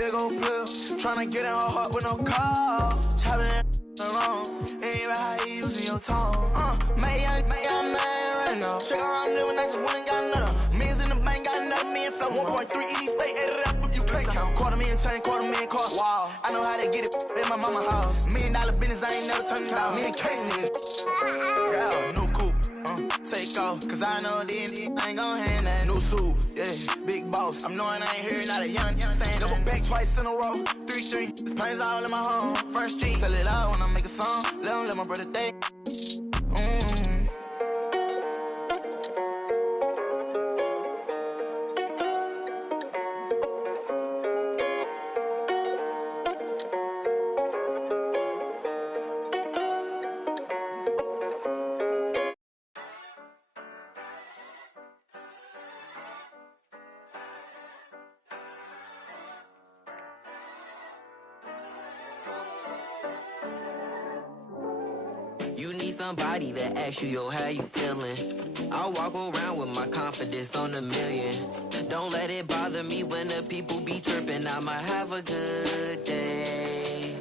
big old pill. Tryna get in her heart with no call. Chopping wrong. Ain't right how you using your tongue. May I man right now. Check around there when I just went and got another. Millions in the bank, got another million flow. 1.3 in each state, add it up if you can't count. $250,000 chain, $250,000 car. Wow, I know how to get it in my mama house. $1 million business, I ain't never turning down. Me and Casey, yeah, new coupe. Take off, cause I know these ain't gon' hand that new suit, yeah, big boss. I'm knowing I ain't hearing not a young thing. Double back twice in a row, 3-3. Planes all in my home, First Street. Tell it out when I make a song. Let my brother think. You need somebody to ask you, yo, how you feeling? I walk around with my confidence on a million. Don't let it bother me when the people be tripping. I might have a good day.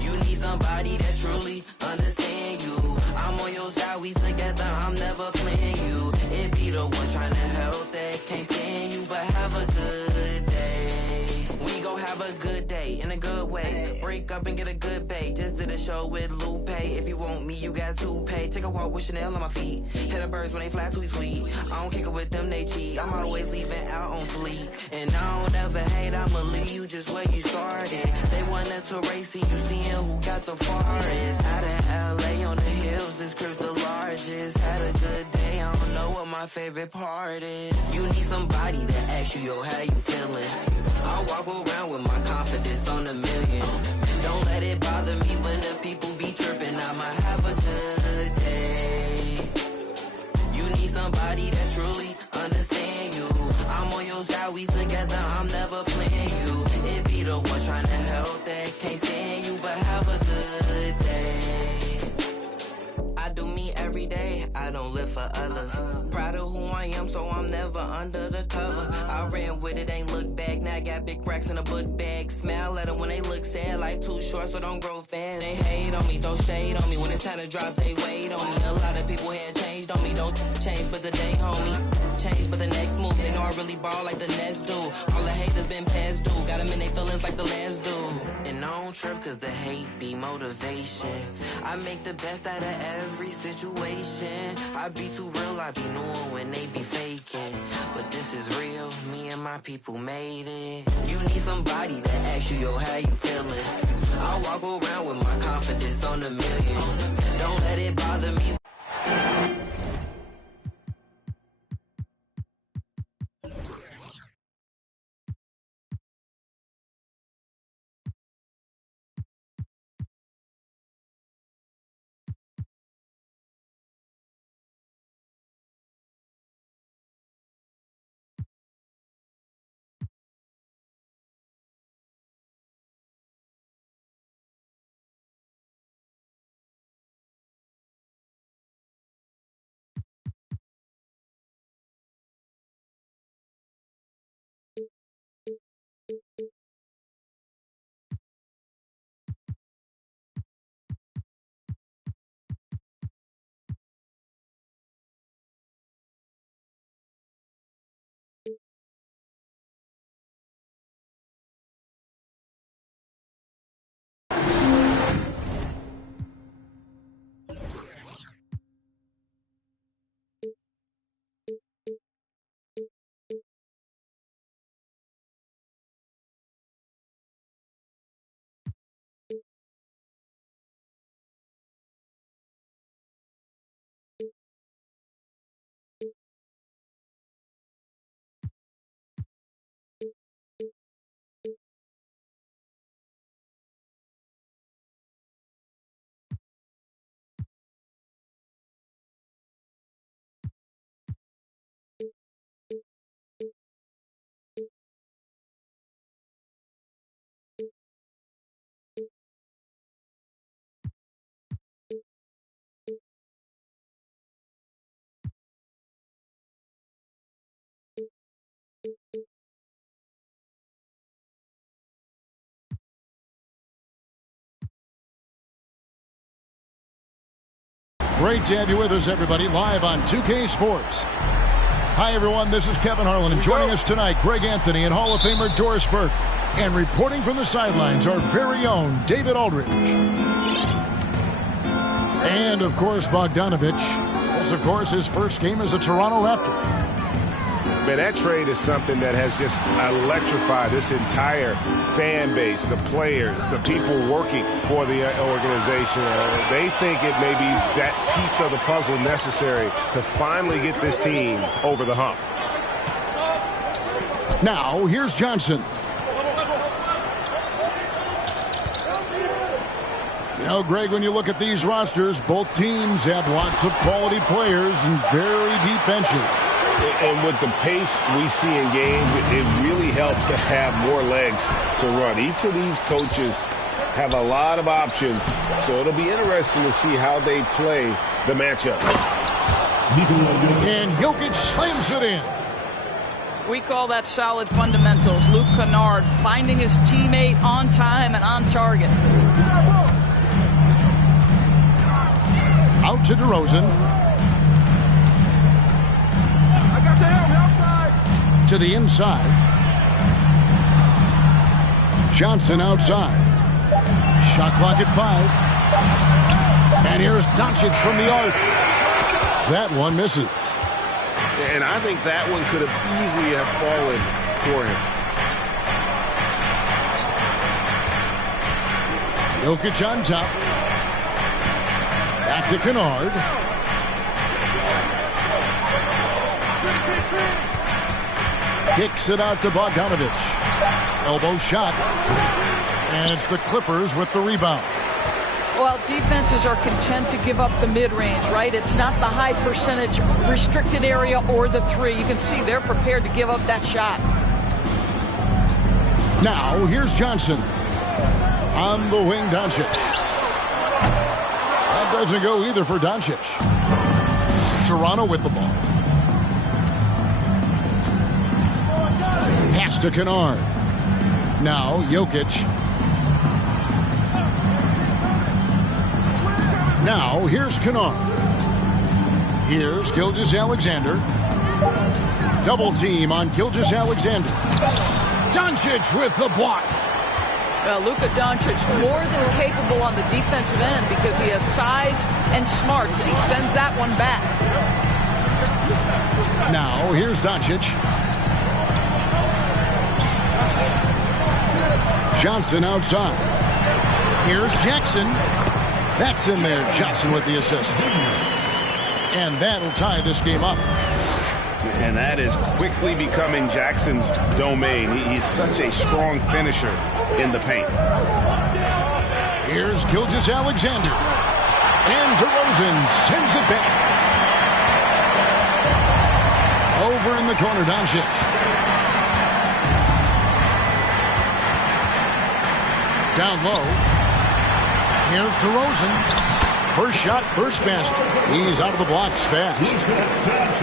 You need somebody that truly understand you. I'm on your side, we together, I'm never playing you. It be the ones trying to help that can't stand you, but have a good day. We gon' have a good day in a good way. Break up and get a good pay. Just did a show with Lupe. If you want me, you got to pay. Take a walk with Chanel on my feet. Hit the birds when they fly tweet. I don't kick it with them, they cheat. I'm always leaving out on fleek. And I don't ever hate, I'ma leave you just where you started. They wanted to race and you seeing who got the farthest. Out of LA on the hills, this crib the largest. Had a good day, I don't know what my favorite part is. You need somebody to ask you, yo, how you feeling? I walk around with my confidence on a million. Don't let it bother me when the people be tripping. I might have a good day. You need somebody that truly understand you. I'm on your side, we together, I'm never playing you. It be the ones trying to help that can't stand you, but have a good day. I do me every day, I don't live for others. Proud of who I am, so I'm never under the cover. I ran with it, ain't look back. Now I got big racks in a book bag. Smile at them when they look sad, life too short, so don't grow fast. They hate on me, throw shade on me. When it's time to drop, they wait on me. A lot of people had changed on me, don't change, but the day, homie. Change, but the next move, they know I really ball like the Nets do. All the haters been past due, got them in their feelings like the last dude. And I don't trip cause the hate be motivation. I make the best out of every situation. I be too real, I be knowing when they be faking. But this is real, me and my people made it. You need somebody to ask you, yo, how you feeling? I walk around with my confidence on a million. Don't let it bother me. Great to have you with us, everybody, live on 2K Sports. Hi, everyone. This is Kevin Harlan, and joining us tonight, Greg Anthony and Hall of Famer Doris Burke. And reporting from the sidelines, our very own David Aldridge. And, of course, Bogdanovich. This, of course, his first game as a Toronto Raptor. Man, that trade is something that has just electrified this entire fan base, the players, the people working for the organization. They think it may be that piece of the puzzle necessary to finally get this team over the hump. Now, here's Johnson. You know, Greg, when you look at these rosters, both teams have lots of quality players and very deep benches. And with the pace we see in games, it really helps to have more legs to run. Each of these coaches have a lot of options, so it'll be interesting to see how they play the matchup. And Jokic slams it in. We call that solid fundamentals. Luke Kennard finding his teammate on time and on target. Out to DeRozan. To the inside. Johnson outside. Shot clock at 5. And here's Doncic from the arc. That one misses. And I think that one could have easily have fallen for him. Jokic on top. Back to Kennard. Kicks it out to Bogdanovich. Elbow shot. And it's the Clippers with the rebound. Well, defenses are content to give up the mid-range, right? It's not the high percentage restricted area or the three. You can see they're prepared to give up that shot. Now, here's Johnson. On the wing, Doncic. That doesn't go either for Doncic. Toronto with the ball. Pass to Kennard. Now, Jokic. Now, here's Kennard. Here's Gilgeous-Alexander. Double team on Gilgeous-Alexander. Doncic with the block. Luka Doncic more than capable on the defensive end because he has size and smarts, and he sends that one back. Now, here's Doncic. Johnson outside. Here's Jackson. That's in there. Jackson with the assist. And that'll tie this game up. And that is quickly becoming Jackson's domain. He's such a strong finisher in the paint. Here's Gilgeous-Alexander. And DeRozan sends it back. Over in the corner, Doncic. Down low. Here's DeRozan. First shot, first basket. He's out of the blocks fast.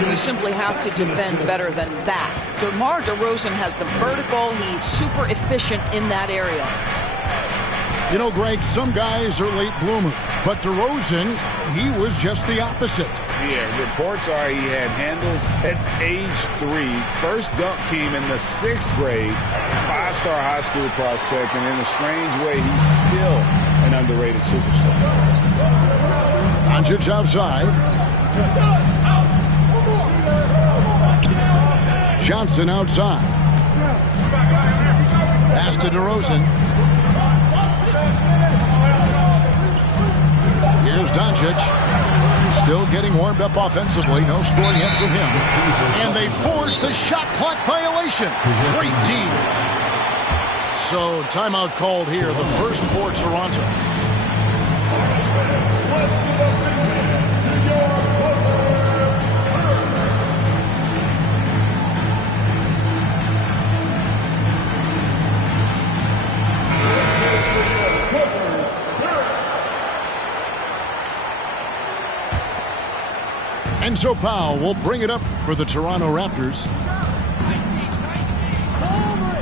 You simply have to defend better than that. DeMar DeRozan has the vertical. He's super efficient in that area. You know, Greg, some guys are late bloomers, but DeRozan, he was just the opposite. Yeah, reports are he had handles at age 3. First dunk came in the 6th grade. 5-star high school prospect, and in a strange way, he's still an underrated superstar. Doncic outside. Johnson outside. Pass to DeRozan. Here's Doncic. Still getting warmed up offensively. No score yet from him. And they force the shot clock violation. Great team. So timeout called here. The first for Toronto. And so Powell will bring it up for the Toronto Raptors.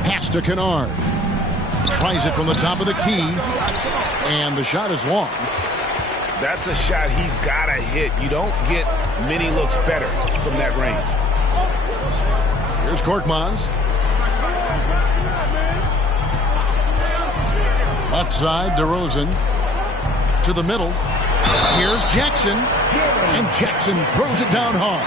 Pass to Kennard. Tries it from the top of the key. And the shot is long. That's a shot he's got to hit. You don't get many looks better from that range. Here's Korkmaz. Left side, DeRozan. To the middle. Here's Jackson. And Jackson throws it down hard.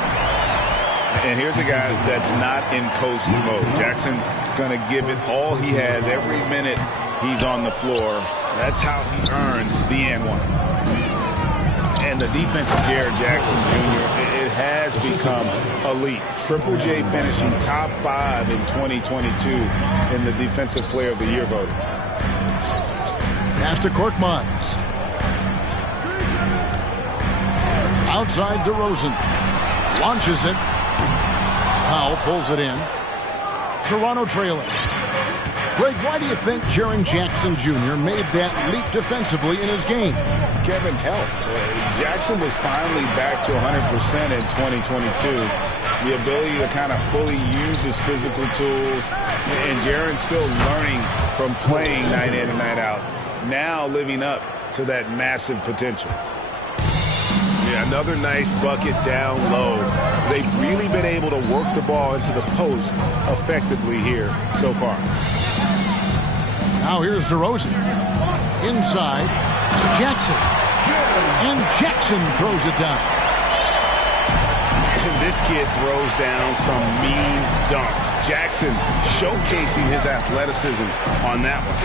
And here's a guy that's not in coast mode. Jackson's going to give it all he has every minute he's on the floor. That's how he earns the and one. And the defense of Jared Jackson Jr., it has become elite. Triple J finishing top 5 in 2022 in the Defensive Player of the Year voting. Pass to Korkmaz. Outside DeRozan. Launches it. Powell pulls it in. Toronto trailing. Greg, why do you think Jaren Jackson Jr. made that leap defensively in his game? Kevin, health. Jackson was finally back to 100% in 2022. The ability to kind of fully use his physical tools. And Jaren's still learning from playing night in and night out. Now living up to that massive potential. Yeah, another nice bucket down low. They've really been able to work the ball into the post effectively here so far. Now here's DeRozan. Inside to Jackson. And Jackson throws it down. And this kid throws down some mean dunks. Jackson showcasing his athleticism on that one.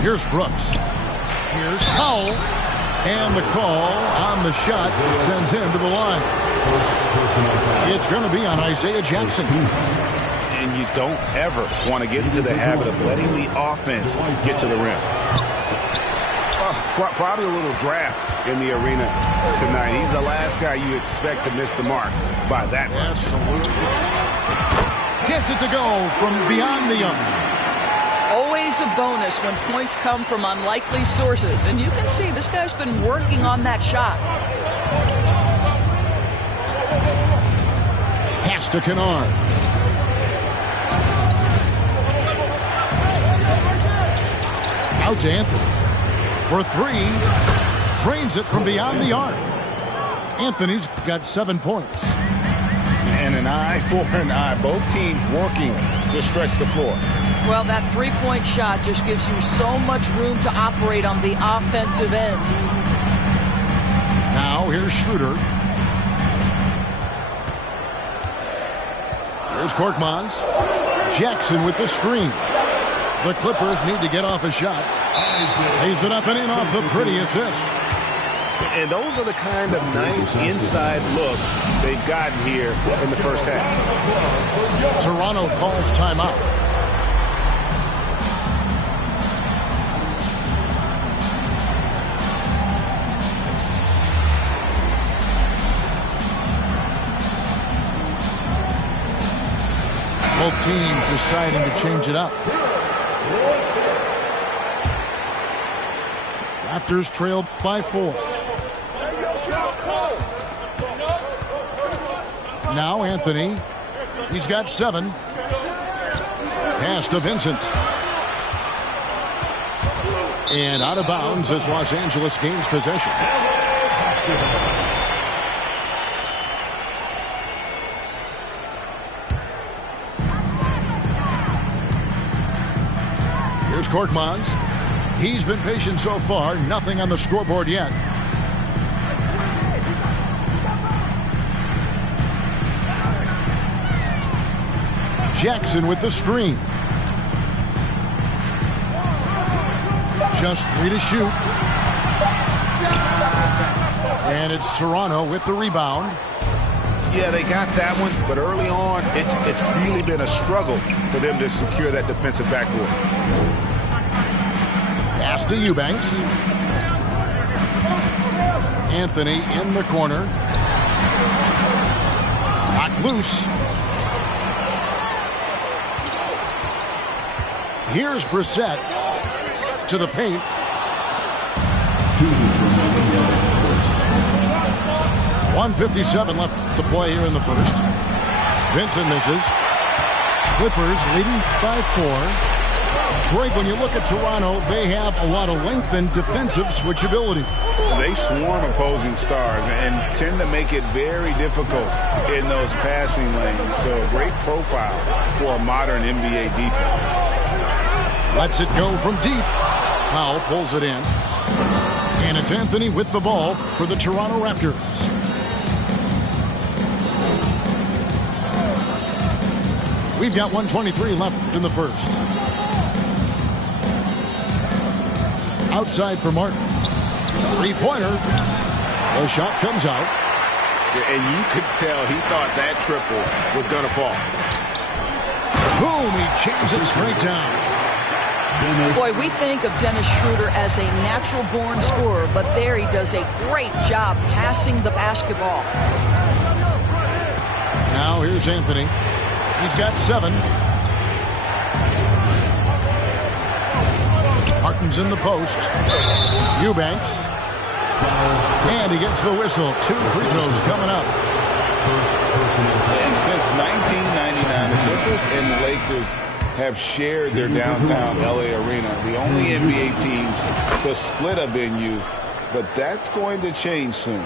Here's Brooks. Here's Powell. And the call on the shot that sends him to the line. It's going to be on Isaiah Jackson. And you don't ever want to get into the habit of letting the offense get to the rim. Probably a little draft in the arena tonight. He's the last guy you expect to miss the mark by that much. Absolutely. Gets it to go from beyond the arc. Always a bonus when points come from unlikely sources. And you can see this guy's been working on that shot. Pass to Kennard. Out to Anthony. For 3. Drains it from beyond the arc. Anthony's got 7 points. And an eye for an eye. Both teams working to stretch the floor. Well, that three-point shot just gives you so much room to operate on the offensive end. Now here's Schroeder. Here's Korkmaz. Jackson with the screen. The Clippers need to get off a shot. Lays it up and in off the pretty assist. And those are the kind of nice inside looks they've gotten here in the first half. Toronto calls timeout. Both teams deciding to change it up. Raptors trailed by 4. Now Anthony. He's got 7. Pass to Vincent. And out of bounds as Los Angeles gains possession. Here's Korkmaz. He's been patient so far. Nothing on the scoreboard yet. Jackson with the screen. Just 3 to shoot. And it's Toronto with the rebound. Yeah, they got that one, but early on, it's really been a struggle for them to secure that defensive backboard. Pass to Eubanks. Anthony in the corner. Knocked loose. Here's Brissett to the paint. .157 left to play here in the first. Vincent misses. Clippers leading by 4. Greg, when you look at Toronto, they have a lot of length and defensive switchability. They swarm opposing stars and tend to make it very difficult in those passing lanes. So a great profile for a modern NBA defense. Lets it go from deep. Powell pulls it in. And it's Anthony with the ball for the Toronto Raptors. We've got 1:23 left in the first. Outside for Martin. Three-pointer. The shot comes out. And you could tell he thought that triple was going to fall. Boom, he jams it straight down. Boy, we think of Dennis Schroeder as a natural-born scorer, but there he does a great job passing the basketball. Now here's Anthony. He's got 7. Martin's in the post. Eubanks. And he gets the whistle. 2 free throws coming up. And since 1999, the Clippers and the Lakers have shared their downtown LA arena. The only NBA teams to split a venue, but that's going to change soon.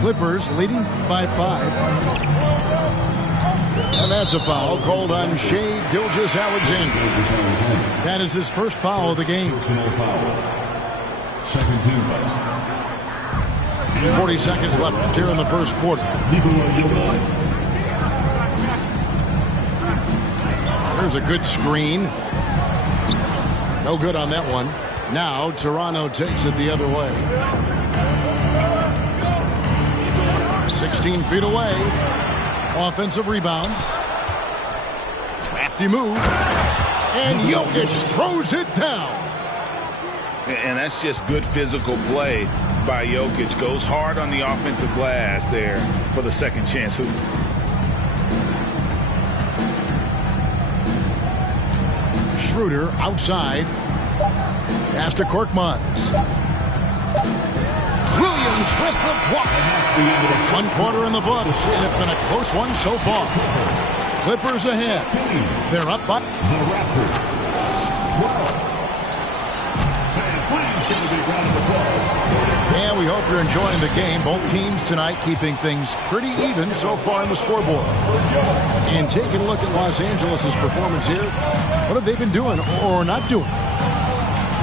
Clippers leading by 5. And that's a foul called on Shai Gilgeous-Alexander. That is his first foul of the game. 40 seconds left here in the first quarter. There's a good screen. No good on that one. Now Toronto takes it the other way. 16 feet away. Offensive rebound. Crafty move. And Jokic throws it down. And that's just good physical play by Jokic. Goes hard on the offensive glass there for the second chance hoop. Schroeder outside. Pass to Korkmaz. Williams with the block. 1 quarter in the books, and it's been a close one so far. Clippers ahead. They're up by. And we hope you're enjoying the game. Both teams tonight keeping things pretty even so far in the scoreboard. And taking a look at Los Angeles' performance here. What have they been doing or not doing?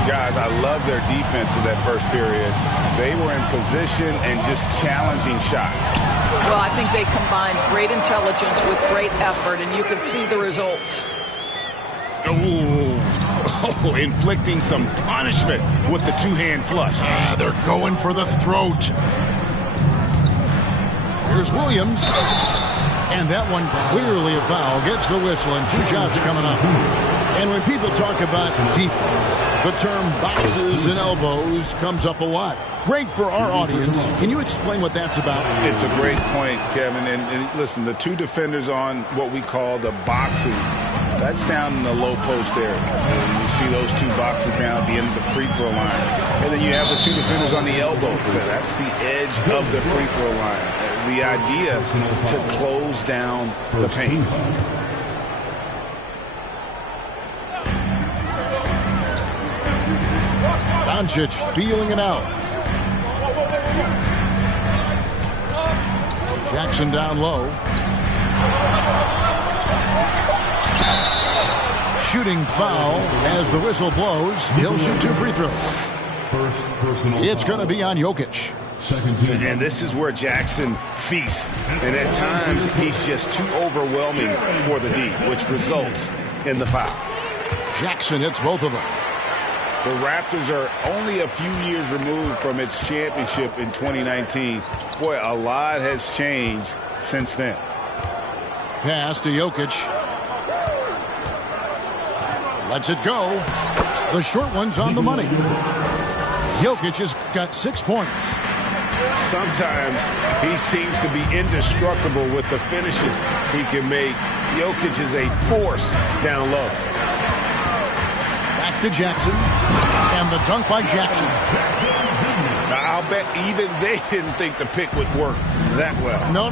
Guys, I love their defense in that first period. They were in position and just challenging shots. Well, I think they combined great intelligence with great effort, and you can see the results. Oh, inflicting some punishment with the two-hand flush. They're going for the throat. Here's Williams. And that one clearly a foul. Gets the whistle, and 2 shots coming up. And when people talk about defense, the term boxes and elbows comes up a lot. Greg, for our audience, can you explain what that's about? It's a great point, Kevin. And listen, the 2 defenders on what we call the boxes, that's down in the low post area. And you see those 2 boxes down at the end of the free throw line. And then you have the 2 defenders on the elbows. So that's the edge of the free throw line. The idea to close down the paint. Doncic feeling it out. Jackson down low. Shooting foul as the whistle blows. He'll shoot 2 free throws. It's going to be on Jokic. And this is where Jackson feasts. And at times, he's just too overwhelming for the D, which results in the foul. Jackson hits both of them. The Raptors are only a few years removed from its championship in 2019. Boy, a lot has changed since then. Pass to Jokic. Lets it go. The short one's on the money. Jokic has got 6 points. Sometimes he seems to be indestructible with the finishes he can make. Jokic is a force down low. Back to Jackson. And the dunk by Jackson. I'll bet even they didn't think the pick would work that well. No.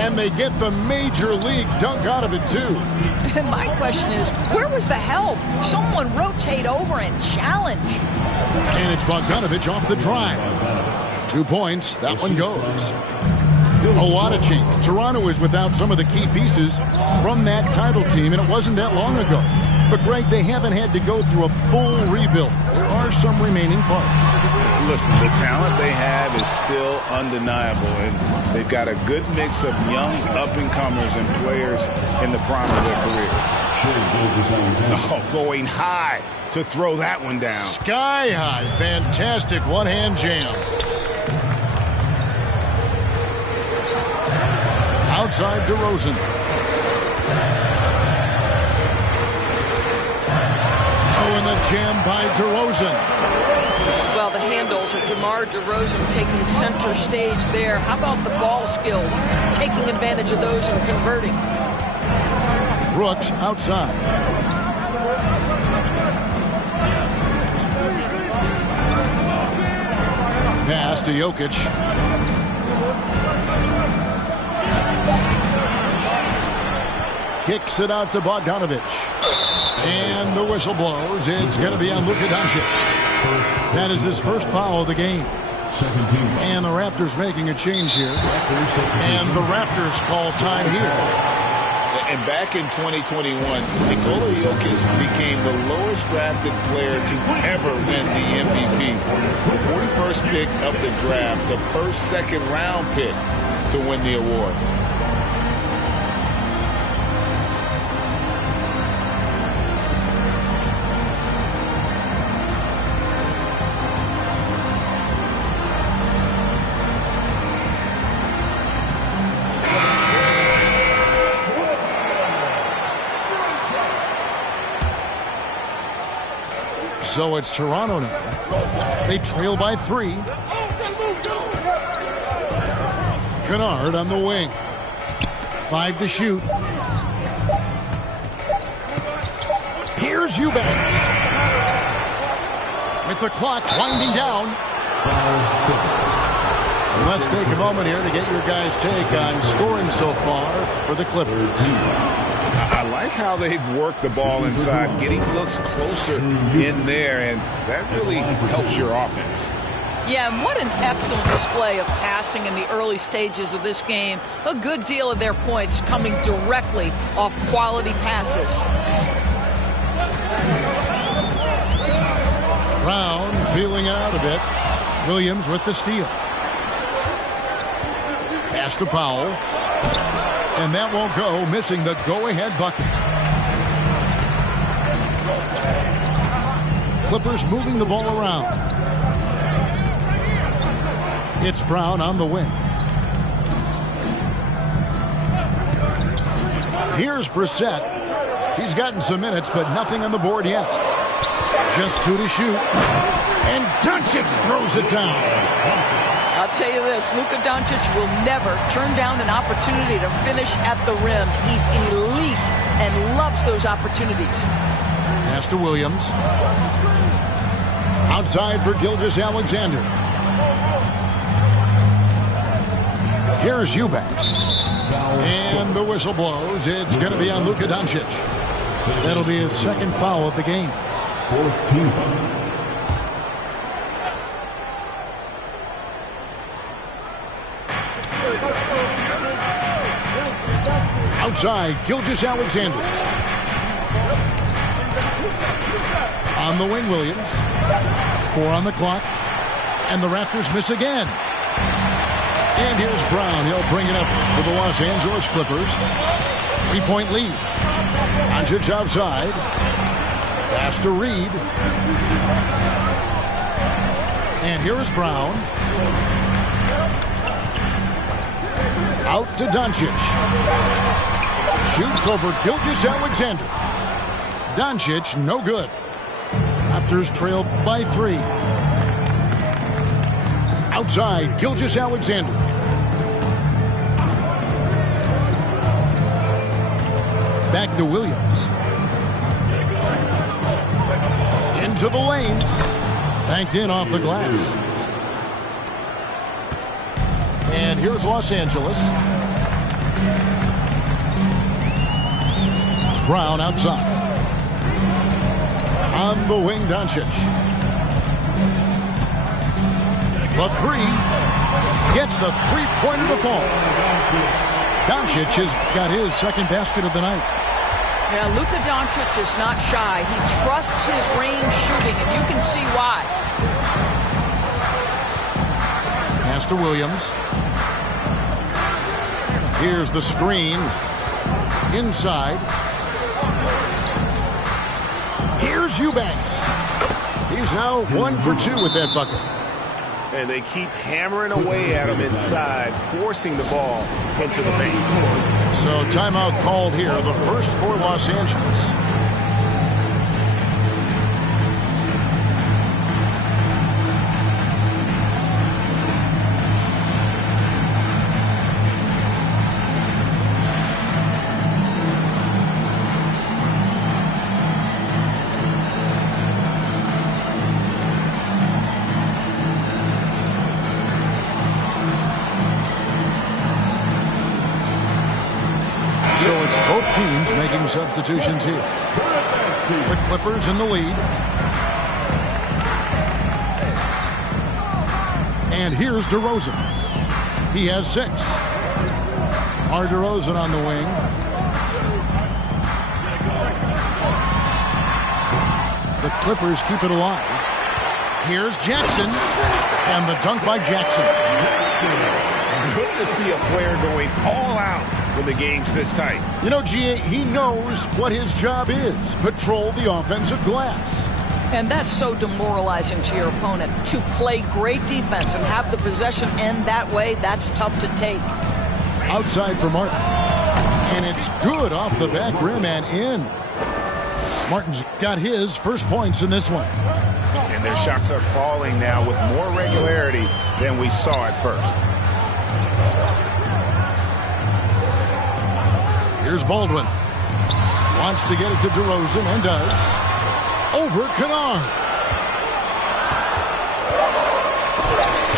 And they get the major league dunk out of it, too. And my question is, where was the help? Someone rotate over and challenge. And it's Bogdanovich off the drive. 2 points. That one goes. A lot of change. Toronto is without some of the key pieces from that title team, and it wasn't that long ago. But, Greg, they haven't had to go through a full rebuild. There are some remaining parts. Listen, the talent they have is still undeniable, and they've got a good mix of young up-and-comers and players in the prime of their career. Oh, going high to throw that one down. Sky high. Fantastic one-hand jam. Outside DeRozan. Oh, and the jam by DeRozan. Well, the handles of DeMar DeRozan taking center stage there. How about the ball skills? Taking advantage of those and converting. Brooks outside. Pass to Jokic. Kicks it out to Bogdanovich. And the whistle blows. It's going to be on Luka Doncic. That is his first foul of the game. And the Raptors making a change here. And the Raptors call time here. And back in 2021, Nikola Jokic became the lowest drafted player to ever win the MVP. The 41st pick of the draft, the first second-round pick to win the award. So it's Toronto now. They trail by 3. Kennard on the wing. 5 to shoot. Here's Eubanks. With the clock winding down. Let's take a moment here to get your guys' take on scoring so far for the Clippers. I like how they've worked the ball inside, getting looks closer in there, and that really helps your offense. Yeah, and what an excellent display of passing in the early stages of this game. A good deal of their points coming directly off quality passes. Brown feeling it out a bit. Williams with the steal. Pass to Powell. And that won't go, missing the go-ahead bucket. Clippers moving the ball around. It's Brown on the wing. Here's Brissett. He's gotten some minutes, but nothing on the board yet. Just 2 to shoot. And Doncic throws it down. I'll tell you this, Luka Doncic will never turn down an opportunity to finish at the rim. He's elite and loves those opportunities. Pass to Williams. Outside for Gilgeous-Alexander. Here's Eubanks. And the whistle blows. It's going to be on Luka Doncic. That'll be his second foul of the game. 14. Outside, Gilgeous-Alexander. On the wing, Williams. 4 on the clock. And the Raptors miss again. And here's Brown. He'll bring it up for the Los Angeles Clippers. 3-point lead. Doncic outside. Pass to Reed. And here's Brown. Out to Doncic. Shoots over Gilgeous-Alexander. Doncic, no good. Raptors trail by 3. Outside, Gilgeous-Alexander. Back to Williams. Into the lane. Banked in off the glass. here's Los Angeles. Brown outside. On the wing, Doncic. The three. Gets the three-pointer to fall. Doncic has got his second basket of the night. Yeah, Luka Doncic is not shy. He trusts his range shooting, and you can see why. Pass to Williams. Here's the screen. Inside. Here's Eubanks. He's now 1 for 2 with that bucket. And they keep hammering away at him inside, forcing the ball into the paint. So timeout called here, the first for Los Angeles. Both teams making substitutions here. The Clippers in the lead. And here's DeRozan. He has 6. Our DeRozan on the wing. The Clippers keep it alive. Here's Jackson. And the dunk by Jackson. Good to see a player going all out when the game's this tight. You know, G.A., he knows what his job is. Patrol the offensive glass. And that's so demoralizing to your opponent. To play great defense and have the possession end that way, that's tough to take. Outside for Martin. And it's good off the back rim and in. Martin's got his first points in this one. And their shots are falling now with more regularity than we saw at first. Here's Baldwin. Wants to get it to DeRozan and does. Over Kennard.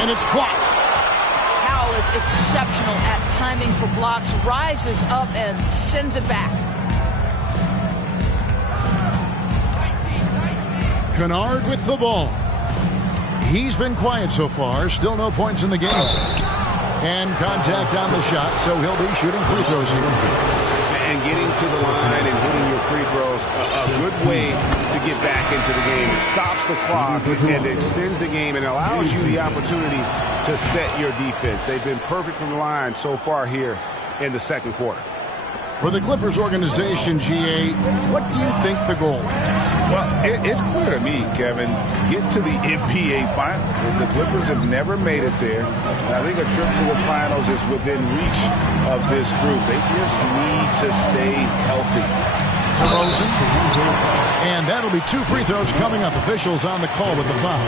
And it's blocked. Powell is exceptional at timing for blocks. Rises up and sends it back. Kennard with the ball. He's been quiet so far. Still no points in the game. And contact on the shot, so he'll be shooting free throws here. And getting to the line and hitting your free throws, a good way to get back into the game. It stops the clock and extends the game and allows you the opportunity to set your defense. They've been perfect from the line so far here in the second quarter. For the Clippers organization, G.A., what do you think the goal is? Well, it's clear to me, Kevin, get to the NBA Finals. The Clippers have never made it there. And I think a trip to the Finals is within reach of this group. They just need to stay healthy. DeRozan. And that'll be 2 free throws coming up. Officials on the call with the foul.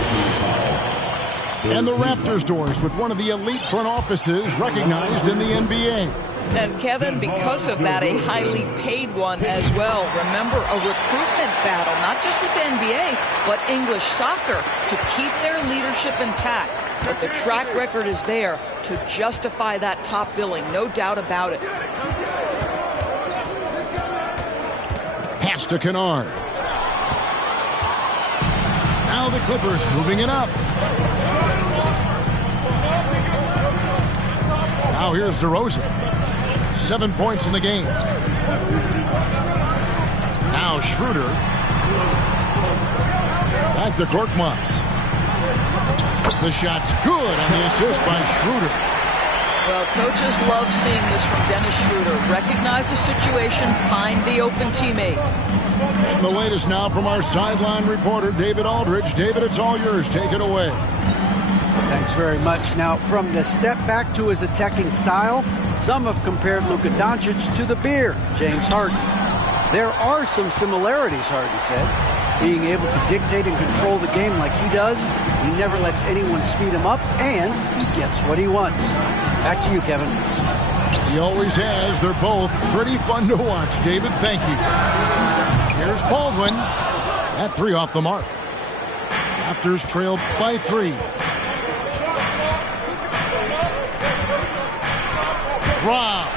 And the Raptors doors with one of the elite front offices recognized in the NBA. And Kevin, because of that, a highly paid one as well. Remember, a recruitment battle, not just with the NBA, but English soccer to keep their leadership intact. But the track record is there to justify that top billing, no doubt about it. Pass to Kennard. Now the Clippers moving it up. Now here's DeRozan. 7 points in the game. Now Schroeder. Back to Korkmaz. The shot's good on the assist by Schroeder. Well, coaches love seeing this from Dennis Schroeder. Recognize the situation, find the open teammate. And the latest now from our sideline reporter, David Aldridge. David, it's all yours. Take it away. Thanks very much. Now, from the step back to his attacking style, some have compared Luka Doncic to the bear, James Harden. There are some similarities, Harden said. Being able to dictate and control the game like he does, he never lets anyone speed him up, and he gets what he wants. Back to you, Kevin. He always has. They're both pretty fun to watch. David, thank you. Here's Baldwin. That 3 off the mark. Raptors trailed by 3. Rob.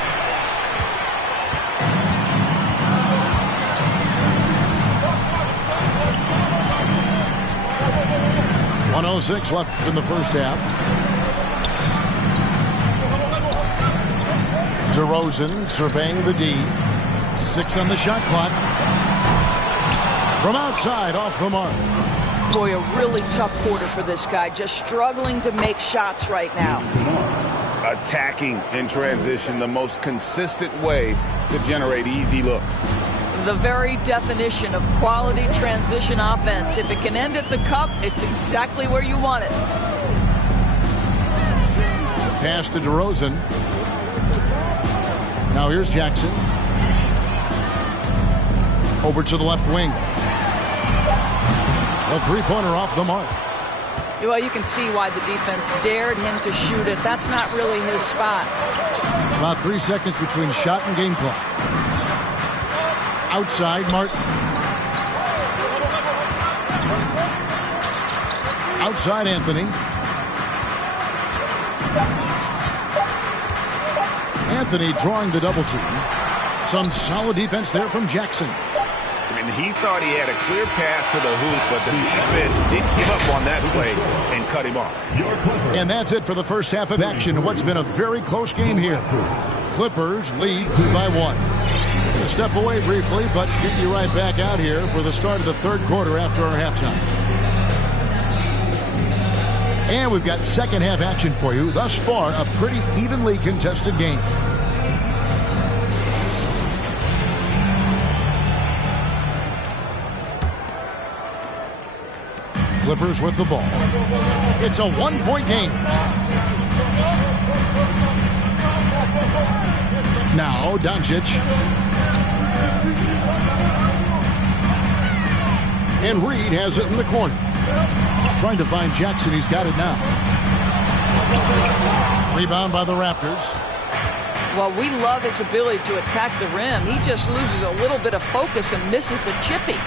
.106 left in the first half. DeRozan surveying the D. 6 on the shot clock. From outside, off the mark. Boy, a really tough quarter for this guy. Just struggling to make shots right now. Attacking in transition, the most consistent way to generate easy looks. The very definition of quality transition offense. If it can end at the cup, it's exactly where you want it. Pass to DeRozan. Now here's Jackson. Over to the left wing. A three-pointer off the mark. Well, you can see why the defense dared him to shoot it. That's not really his spot. About 3 seconds between shot and game clock. Outside, Martin. Outside, Anthony. Anthony drawing the double team. Some solid defense there from Jackson. And he thought he had a clear path to the hoop, but the defense didn't give up on that play and cut him off. And that's it for the first half of action. What's been a very close game here. Clippers lead by 1. Gonna step away briefly, but get you right back out here for the start of the third quarter after our halftime. And we've got second half action for you. Thus far, a pretty evenly contested game. Clippers with the ball. It's a 1-point game. Now Doncic. And Reed has it in the corner. Trying to find Jackson. He's got it now. Rebound by the Raptors. Well, we love his ability to attack the rim. He just loses a little bit of focus and misses the chippy.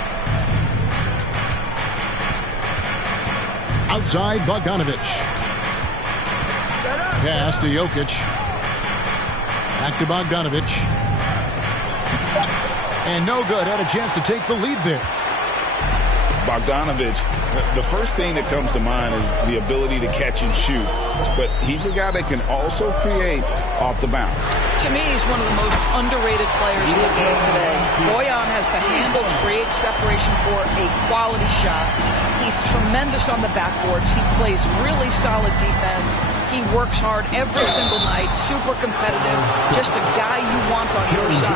Outside, Bogdanovic. Pass to Jokic. Back to Bogdanovic. And no good. Had a chance to take the lead there. Bogdanovic, the first thing that comes to mind is the ability to catch and shoot. But he's a guy that can also create off the bounce. To me, he's one of the most underrated players in the game today. Bojan has the handle to create separation for a quality shot. He's tremendous on the backboards. He plays really solid defense. He works hard every single night, super competitive, just a guy you want on your side.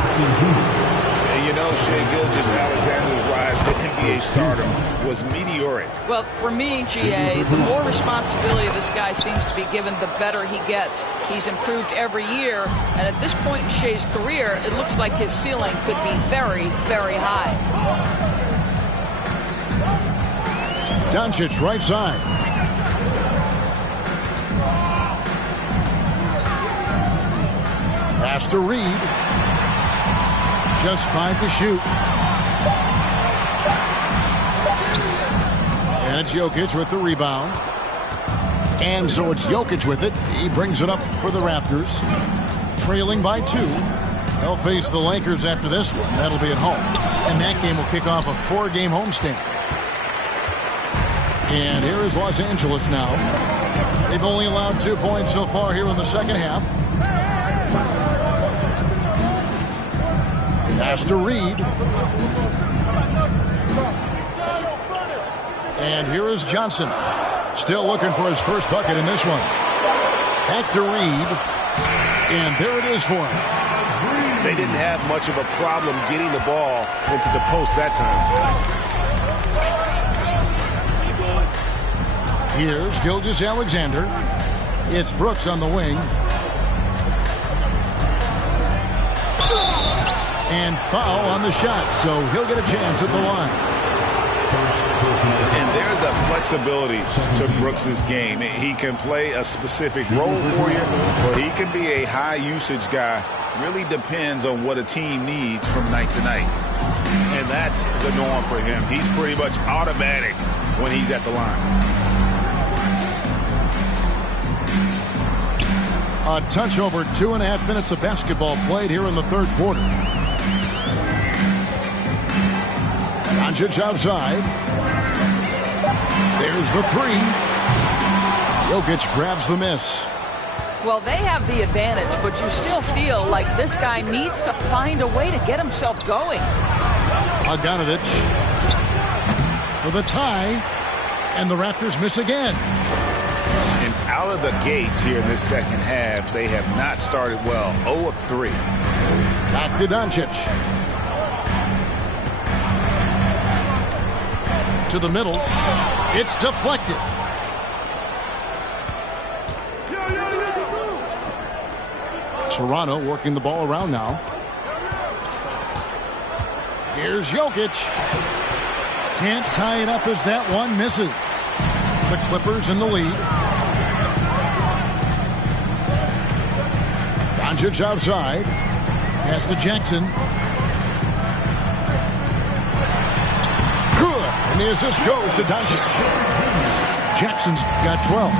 And you know, Shai Gilgeous-Alexander's rise to NBA stardom was meteoric. Well, for me, GA, the more responsibility this guy seems to be given, the better he gets. He's improved every year, and at this point in Shai's career, it looks like his ceiling could be very, very high. Doncic right side. Pass to Reed. Just 5 to shoot. And it's Jokic with the rebound. And so it's Jokic with it. He brings it up for the Raptors. Trailing by 2. They'll face the Lakers after this one. That'll be at home. And that game will kick off a 4-game homestand. And here is Los Angeles now. They've only allowed 2 points so far here in the second half. Pass to Reed. And here is Johnson. Still looking for his first bucket in this one. Back to Reed. And there it is for him. They didn't have much of a problem getting the ball into the post that time. Here's Gilgeous-Alexander. It's Brooks on the wing. And foul on the shot, so he'll get a chance at the line. And there's a flexibility to Brooks' game. He can play a specific role for you, or he can be a high-usage guy. Really depends on what a team needs from night to night. And that's the norm for him. He's pretty much automatic when he's at the line. A touch over 2.5 minutes of basketball played here in the third quarter. Doncic outside. There's the three. Jokic grabs the miss. Well, they have the advantage, but you still feel like this guy needs to find a way to get himself going. Bogdanovic for the tie, and the Raptors miss again. And out of the gates here in this second half, they have not started well. 0 of 3. Back to Doncic. To the middle. It's deflected. Toronto working the ball around now. Here's Jokic. Can't tie it up as that one misses. The Clippers in the lead. Doncic outside. Pass to Jackson. Good. And the assist goes to Doncic. Jackson's got 12.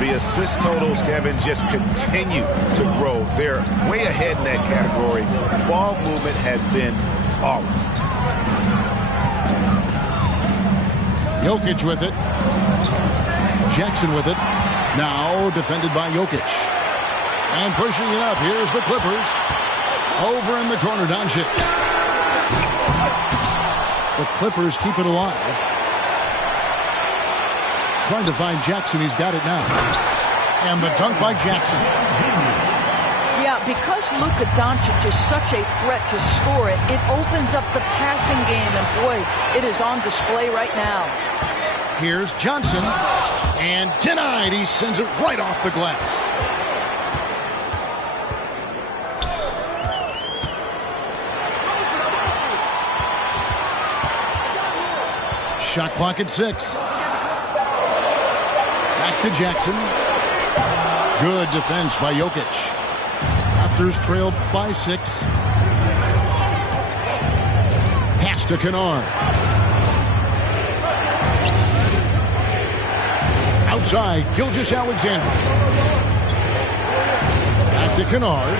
The assist totals, Kevin, just continue to grow. They're way ahead in that category. Ball movement has been flawless. Jokic with it. Jackson with it. Now defended by Jokic. And pushing it up. Here's the Clippers. Over in the corner, Doncic. The Clippers keep it alive. Trying to find Jackson. He's got it now. And the dunk by Jackson. Yeah, because Luka Doncic is such a threat to score it, it opens up the passing game. And boy, it is on display right now. Here's Johnson. And denied. He sends it right off the glass. Shot clock at 6. Back to Jackson. Good defense by Jokic. Raptors trailed by 6. Pass to Kennard. Outside, Gilgeous-Alexander. Back to Kennard.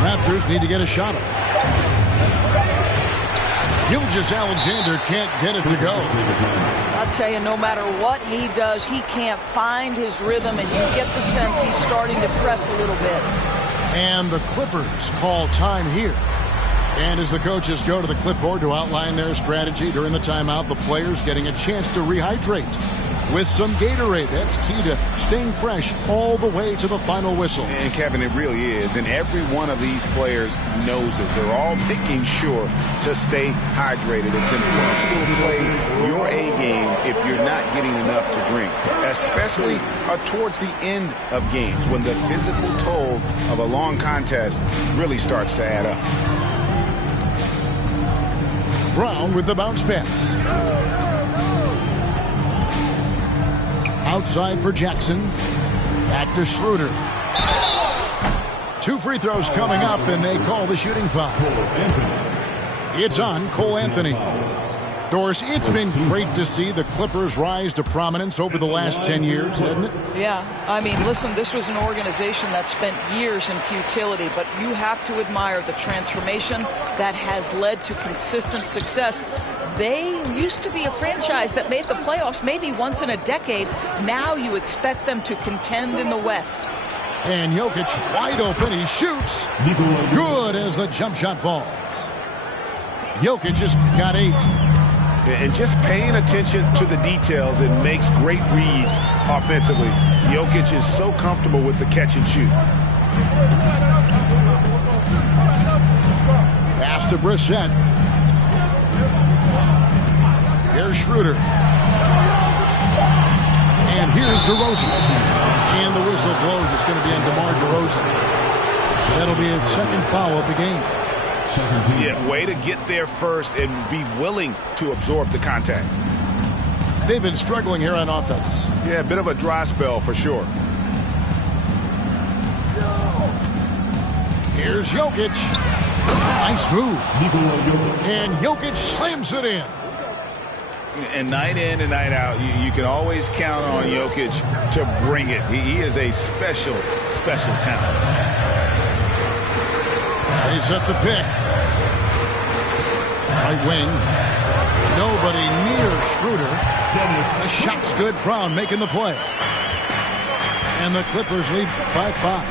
Raptors need to get a shot off. Gilgeous-Alexander can't get it to go. I'll tell you, no matter what he does, he can't find his rhythm, and you get the sense he's starting to press a little bit. And the Clippers call time here. And as the coaches go to the clipboard to outline their strategy during the timeout, the players getting a chance to rehydrate with some Gatorade. That's key to staying fresh all the way to the final whistle. And Kevin, it really is. And every one of these players knows it. They're all making sure to stay hydrated. It's impossible to play your A game if you're not getting enough to drink, especially towards the end of games when the physical toll of a long contest really starts to add up. Brown with the bounce pass. Outside for Jackson. Back to Schroeder. 2 free throws coming up, and they call the shooting foul. It's on Cole Anthony. Doris, it's been great to see the Clippers rise to prominence over the last 10 years, hasn't it? Yeah, I mean, listen, this was an organization that spent years in futility, but you have to admire the transformation that has led to consistent success. They used to be a franchise that made the playoffs maybe once in a decade. Now you expect them to contend in the West. And Jokic wide open. He shoots. Good as the jump shot falls. Jokic just got 8. And just paying attention to the details, it makes great reads offensively. Jokic is so comfortable with the catch and shoot. Pass to Brissett. Here's Schroeder. And here's DeRozan. And the whistle blows. It's going to be on DeMar DeRozan. That'll be his second foul of the game. Yeah, way to get there first and be willing to absorb the contact. They've been struggling here on offense. Yeah, a bit of a dry spell for sure. Here's Jokic. Nice move. And Jokic slams it in. And night in and night out, you can always count on Jokic to bring it. He is a special, special talent. They set the pick. Right wing. Nobody near Schroeder. The shot's good. Brown making the play. And the Clippers lead by 5.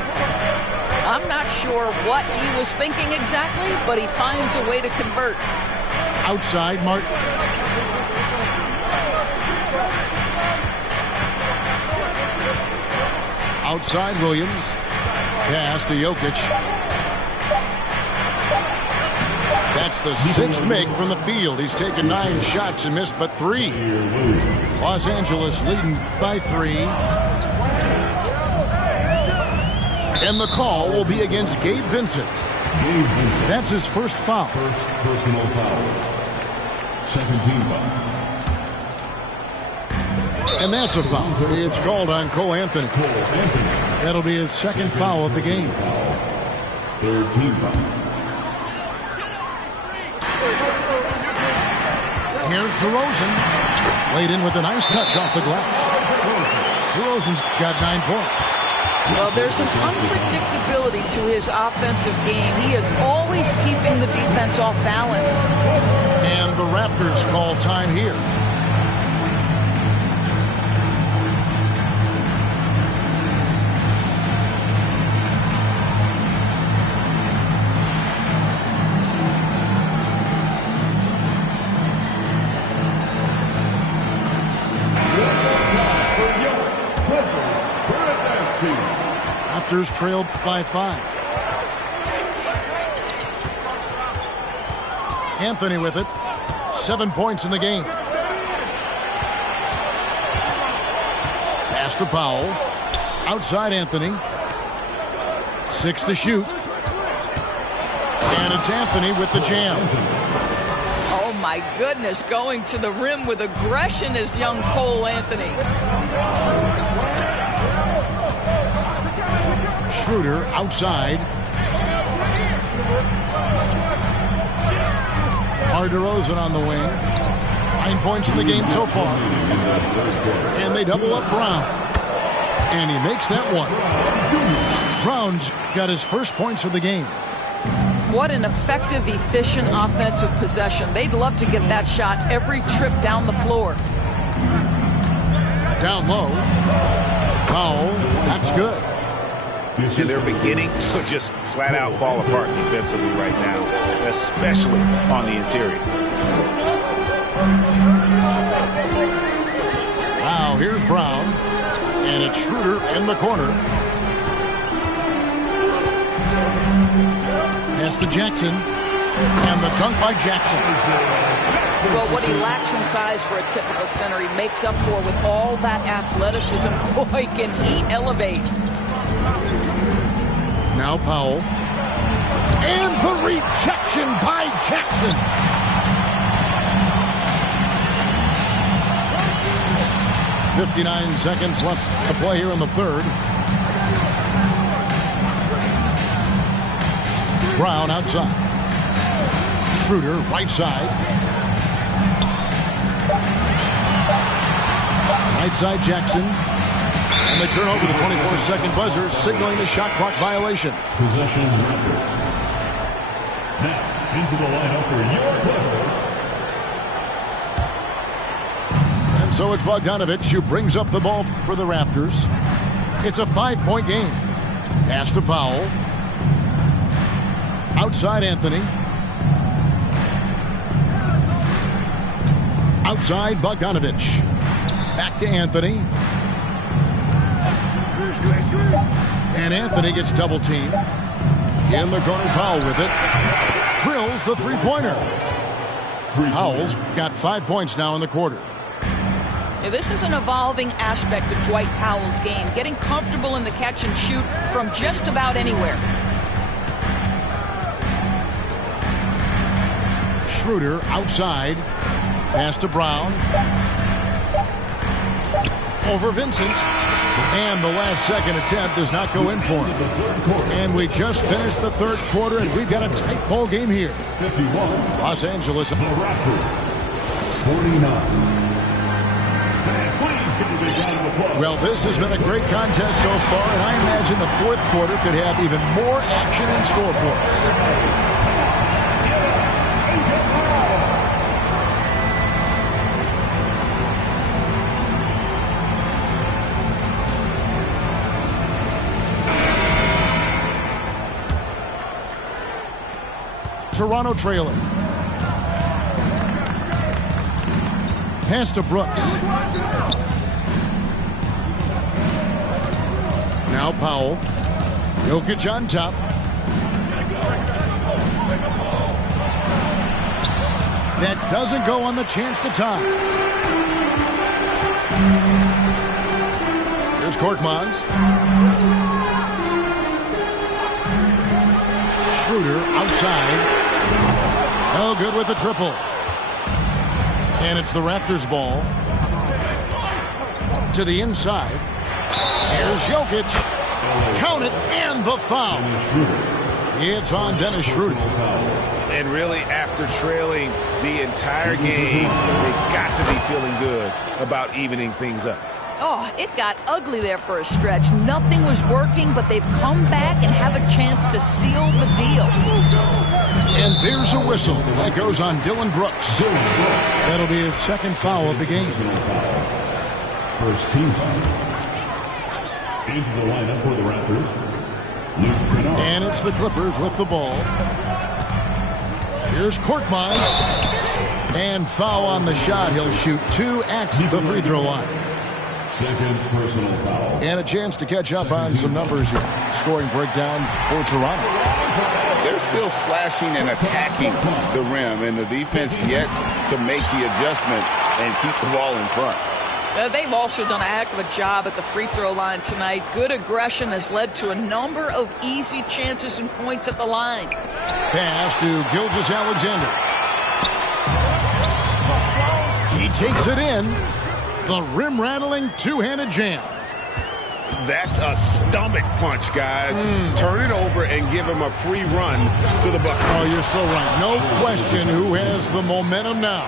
I'm not sure what he was thinking exactly, but he finds a way to convert. Outside, Martin. Outside, Williams. Pass to Jokic. That's the 6th make from the field. He's taken 9 shots and missed but 3. Los Angeles leading by 3. And the call will be against Gabe Vincent. That's his first foul. First personal foul. Second team foul. And that's a foul. It's called on Cole Anthony. That'll be his second foul of the game. Third team foul. Here's DeRozan. Laid in with a nice touch off the glass. DeRozan's got 9 points. Well, there's an unpredictability to his offensive game. He is always keeping the defense off balance. And the Raptors call time here. Raptors trailed by 5. Anthony with it. 7 points in the game. Pass to Powell. Outside Anthony. 6 to shoot. And it's Anthony with the jam. Oh my goodness, going to the rim with aggression is young Cole Anthony. Schroeder outside. DeRozan on the wing. 9 points in the game so far. And they double up Brown. And he makes that one. Brown's got his first points of the game. What an effective, efficient offensive possession. They'd love to get that shot every trip down the floor. Down low. Powell, that's good. And they're beginning to just flat out fall apart defensively right now, especially on the interior. Now here's Brown. And it's Schroeder in the corner. Pass to Jackson. And the dunk by Jackson. Well, what he lacks in size for a typical center, he makes up for with all that athleticism. Boy, can he elevate. Now Powell. And the rejection by Jackson. .59 seconds left to play here in the third. Brown outside. Schroeder right side. Right side Jackson. And they turn over the 24-second buzzer, signaling the shot clock violation. Possession Raptors. Now, into the lineup for your Clippers. And so it's Bogdanovic who brings up the ball for the Raptors. It's a 5-point game. Pass to Powell. Outside Anthony. Outside Bogdanovic. Back to Anthony. And Anthony gets double teamed. In the corner, Powell with it. Drills the three-pointer. Powell's got 5 points now in the quarter. Now, this is an evolving aspect of Dwight Powell's game, getting comfortable in the catch and shoot from just about anywhere. Schroeder outside. Pass to Brown. Over Vincent. And the last second attempt does not go in for him. And we just finished the third quarter, and we've got a tight ball game here. Los Angeles. Well, this has been a great contest so far, and I imagine the fourth quarter could have even more action in store for us. Toronto trailing. Pass to Brooks. Now Powell. Jokic on top. That doesn't go on the chance to tie. Here's Korkmaz. Schroeder outside. No good with the triple. And it's the Raptors ball. To the inside. Here's Jokic. Count it, and the foul. It's on Dennis Schroeder. And really, after trailing the entire game, they've got to be feeling good about evening things up. Oh, it got ugly there for a stretch. Nothing was working, but they've come back and have a chance to seal the deal. And there's a whistle. That goes on Dylan Brooks. That'll be his second foul of the game. First team foul. Into the lineup for the Raptors. And it's the Clippers with the ball. Here's Korkmaz. And foul on the shot. He'll shoot 2 at the free throw line. Second personal foul. And a chance to catch up on some numbers here. Scoring breakdown for Toronto. They're still slashing and attacking the rim, and the defense yet to make the adjustment and keep the ball in front. They've also done a heck of a job at the free throw line tonight. Good aggression has led to a number of easy chances and points at the line. Pass to Gilgeous-Alexander. He takes it in. The rim-rattling two-handed jam. That's a stomach punch, guys. Turn it over and give him a free run to the bucket. Oh, you're so right. No question who has the momentum now.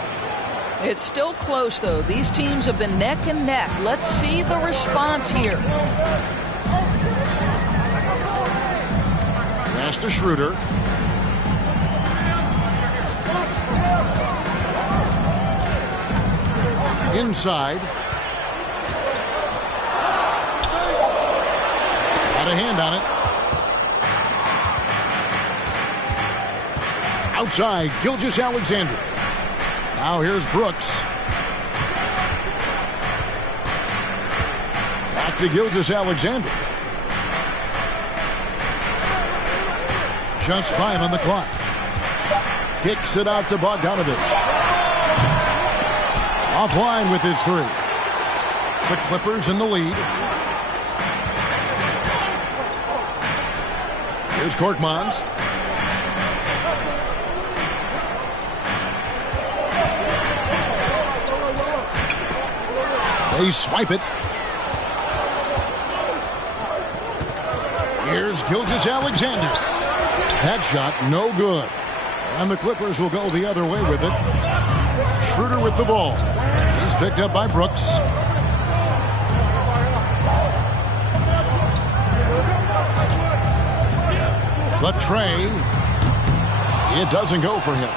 It's still close, though. These teams have been neck and neck. Let's see the response here. Pass to Schroeder. Inside. Got a hand on it. Outside, Gilgeous-Alexander. Now here's Brooks. Back to Gilgeous-Alexander. Just 5 on the clock. Kicks it out to Bogdanovich. Offline with his 3. The Clippers in the lead. Here's Korkmaz. They swipe it. Here's Gilgeous-Alexander. That shot no good. And the Clippers will go the other way with it. Schroeder with the ball. He's picked up by Brooks. The tray. It doesn't go for him.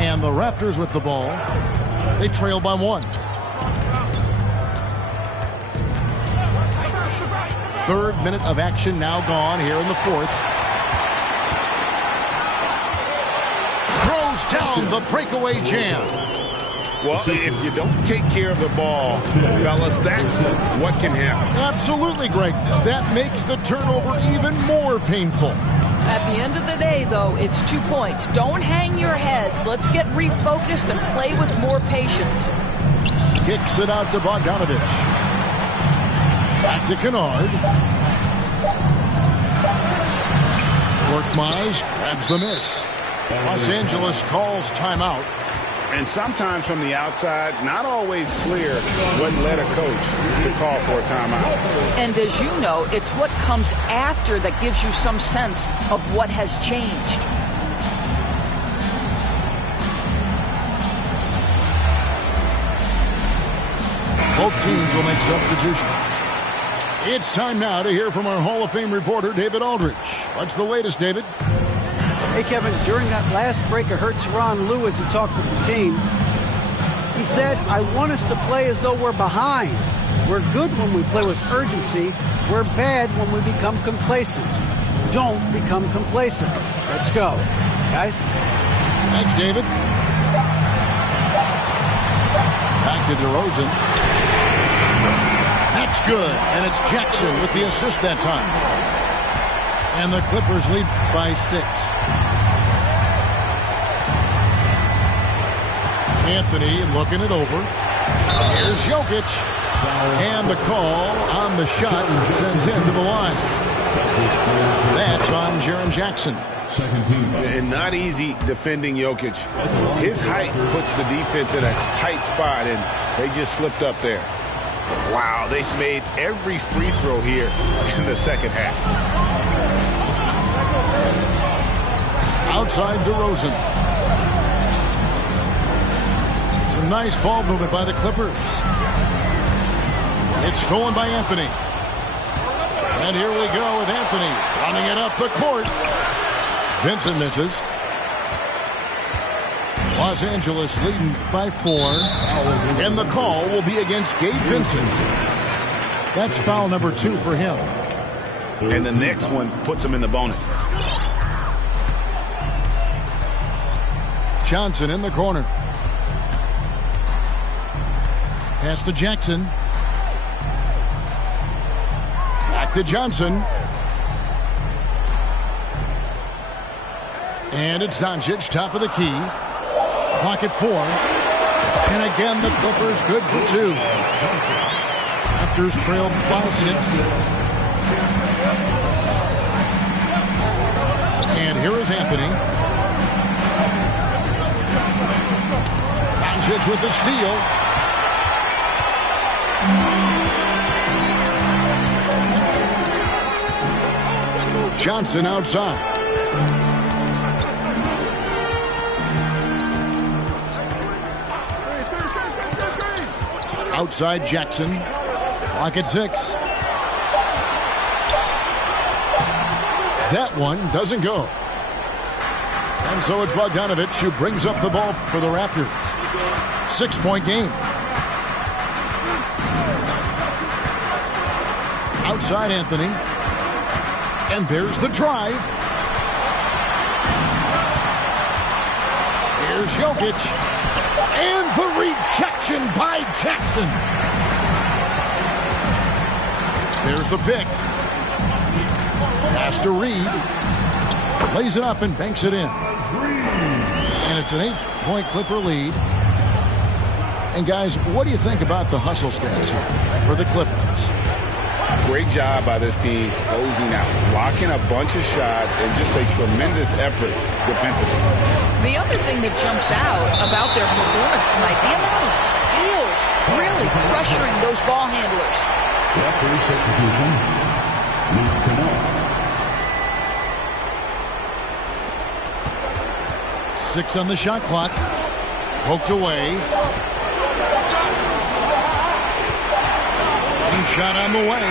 And the Raptors with the ball. They trail by 1. Third minute of action now gone here in the fourth. Throws down the breakaway jam. Well, if you don't take care of the ball, fellas, that's what can happen. Absolutely, Greg. That makes the turnover even more painful. At the end of the day, though, it's 2 points. Don't hang your heads. Let's get refocused and play with more patience. Kicks it out to Bogdanovich. Back to Kennard. Korkmaz grabs the miss. Los Angeles calls timeout. And sometimes from the outside, not always clear what led a coach to call for a timeout. And as you know, it's what comes after that gives you some sense of what has changed. Both teams will make substitutions. It's time now to hear from our Hall of Fame reporter, David Aldrich. What's the latest, David? Hey, Kevin, during that last break, I heard Tyronn Lue as he talked with the team. He said, I want us to play as though we're behind. We're good when we play with urgency. We're bad when we become complacent. Don't become complacent. Let's go. Guys? Thanks, David. Back to DeRozan. That's good. And it's Jackson with the assist that time. And the Clippers lead by 6. Anthony looking it over. Here's Jokic. And the call on the shot sends him to the line. That's on Jaren Jackson. And not easy defending Jokic. His height puts the defense in a tight spot, and they just slipped up there. Wow, they've made every free throw here in the second half. Outside DeRozan. Some nice ball movement by the Clippers. It's stolen by Anthony. And here we go with Anthony running it up the court. Vincent misses. Los Angeles leading by 4. And the call will be against Gabe Vincent. That's foul number 2 for him. And the next one puts him in the bonus. Johnson in the corner. Pass to Jackson. Back to Johnson. And it's Doncic, top of the key. Clock at 4. And again, the Clippers good for 2. Raptors trailed by 6. And here is Anthony. Doncic with the steal. Johnson outside. Outside Jackson. Clock at 6. That one doesn't go. And so it's Bogdanovic who brings up the ball for the Raptors. 6-point game. Outside Anthony. And there's the drive. Here's Jokic. And the rejection by Jackson. There's the pick. Pass to Reed. Lays it up and banks it in. And it's an 8-point Clipper lead. And guys, what do you think about the hustle stats here for the Clippers? Great job by this team closing out, blocking a bunch of shots, and just a tremendous effort defensively. The other thing that jumps out about their performance tonight, the amount of steals, really pressuring those ball handlers. Referee substitution. Luke Kennard. 6 on the shot clock. Poked away. Shot on the way.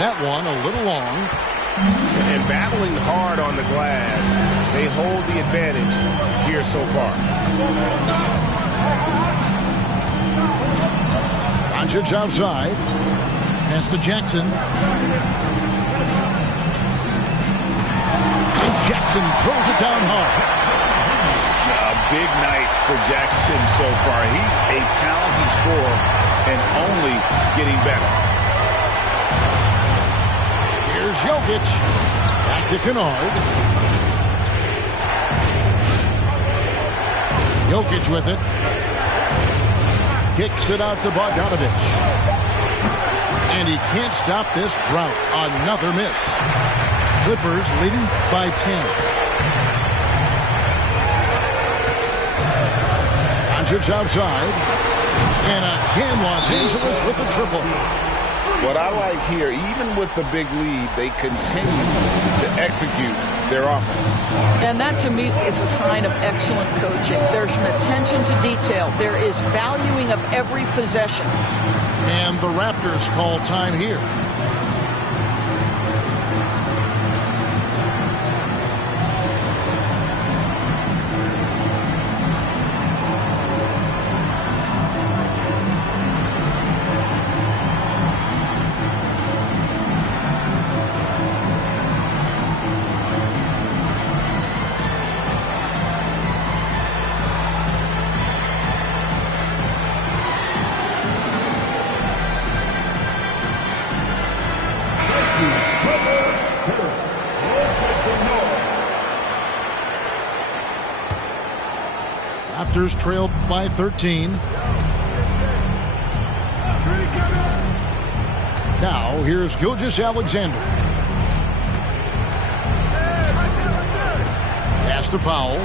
That one a little long. And battling hard on the glass, they hold the advantage here so far. Doncic outside. Pass to Jackson. And Jackson throws it down hard. A big night for Jackson so far. He's a talented scorer and only getting better. Here's Jokic. Back to Kennard. Jokic with it. Kicks it out to Bogdanovic. And he can't stop this drought. Another miss. Clippers leading by 10. Doncic outside. And again, Los Angeles with the triple. What I like here, even with the big lead, they continue to execute their offense. And that, to me, is a sign of excellent coaching. There's an attention to detail. There is valuing of every possession. And the Raptors call time here. Raptors trailed by 13. Now here's Gilgeous-Alexander. Pass to Powell.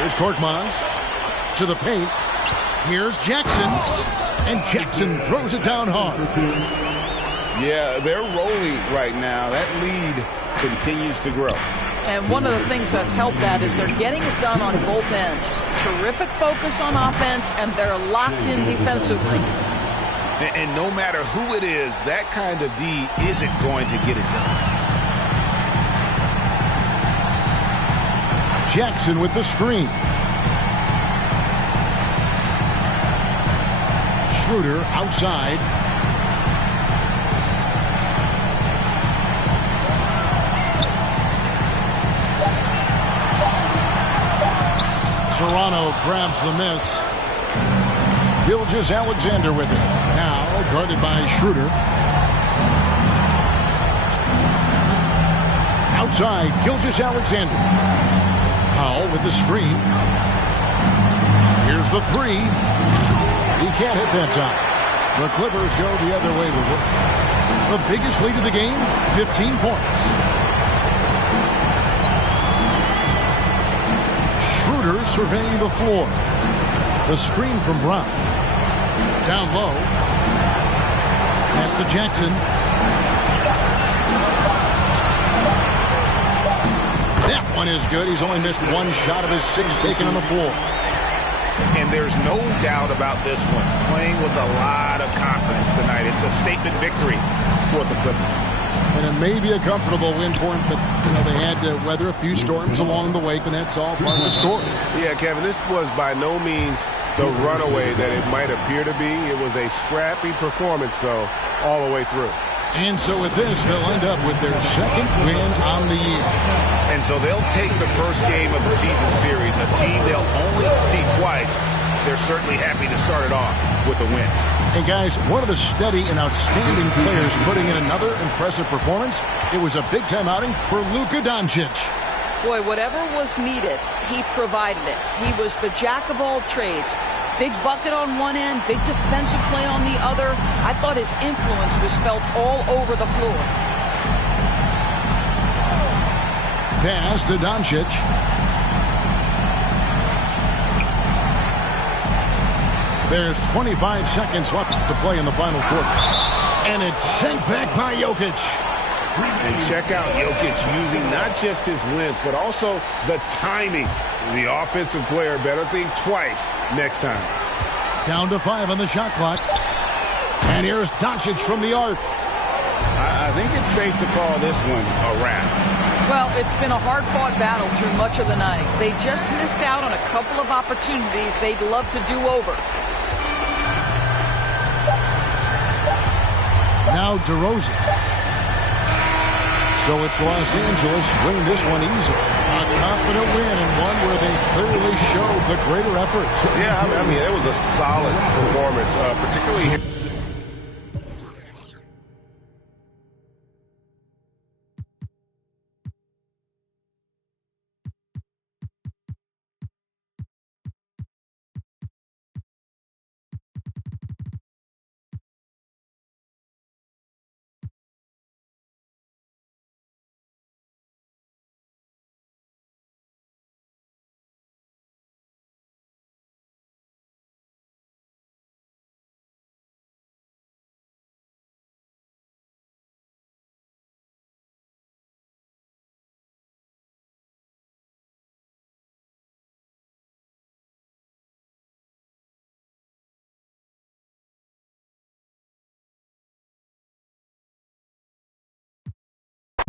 Here's Korkmaz to the paint. Here's Jackson. And Jackson throws it down hard. Yeah, they're rolling right now. That lead continues to grow. And one of the things that's helped that is they're getting it done on both ends. Terrific focus on offense, and they're locked in defensively. And no matter who it is, that kind of D isn't going to get it done. Jackson with the screen. Schroeder outside. Toronto grabs the miss. Gilgeous-Alexander with it. Now guarded by Schroeder. Outside, Gilgeous-Alexander. Powell with the screen. Here's the three. He can't hit that time. The Clippers go the other way with it. The biggest lead of the game, 15 points. Schroeder surveying the floor. The screen from Brown. Down low. Pass to Jackson. That one is good. He's only missed one shot of his 6 taken on the floor. And there's no doubt about this one. Playing with a lot of confidence tonight. It's a statement victory for the Clippers. And it may be a comfortable win for him, but they had to weather a few storms along the way, and that's all part of the story. Yeah, Kevin, this was by no means the runaway that it might appear to be. It was a scrappy performance, though, all the way through. And so with this, they'll end up with their second win on the year. And so they'll take the first game of the season series, a team they'll only see twice. They're certainly happy to start it off with a win. And guys, one of the steady and outstanding players putting in another impressive performance. It was a big-time outing for Luka Doncic. Boy, whatever was needed, he provided it. He was the jack of all trades. Big bucket on one end, big defensive play on the other. I thought his influence was felt all over the floor. Pass to Doncic. There's 25 seconds left to play in the final quarter. And it's sent back by Jokic. And check out Jokic using not just his length, but also the timing. The offensive player better think twice next time. Down to 5 on the shot clock. And here's Doncic from the arc. I think it's safe to call this one a wrap. Well, it's been a hard-fought battle through much of the night. They just missed out on a couple of opportunities they'd love to do over. Now DeRozan. So it's Los Angeles winning this one easily. A confident win and one where they clearly showed the greater effort. Yeah, I mean, it was a solid performance, particularly here.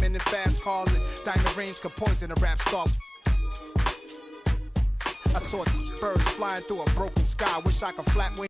swimming in fast cars and diamond rings could poison a rap star. I saw birds flying through a broken sky. Wish I could flat wing.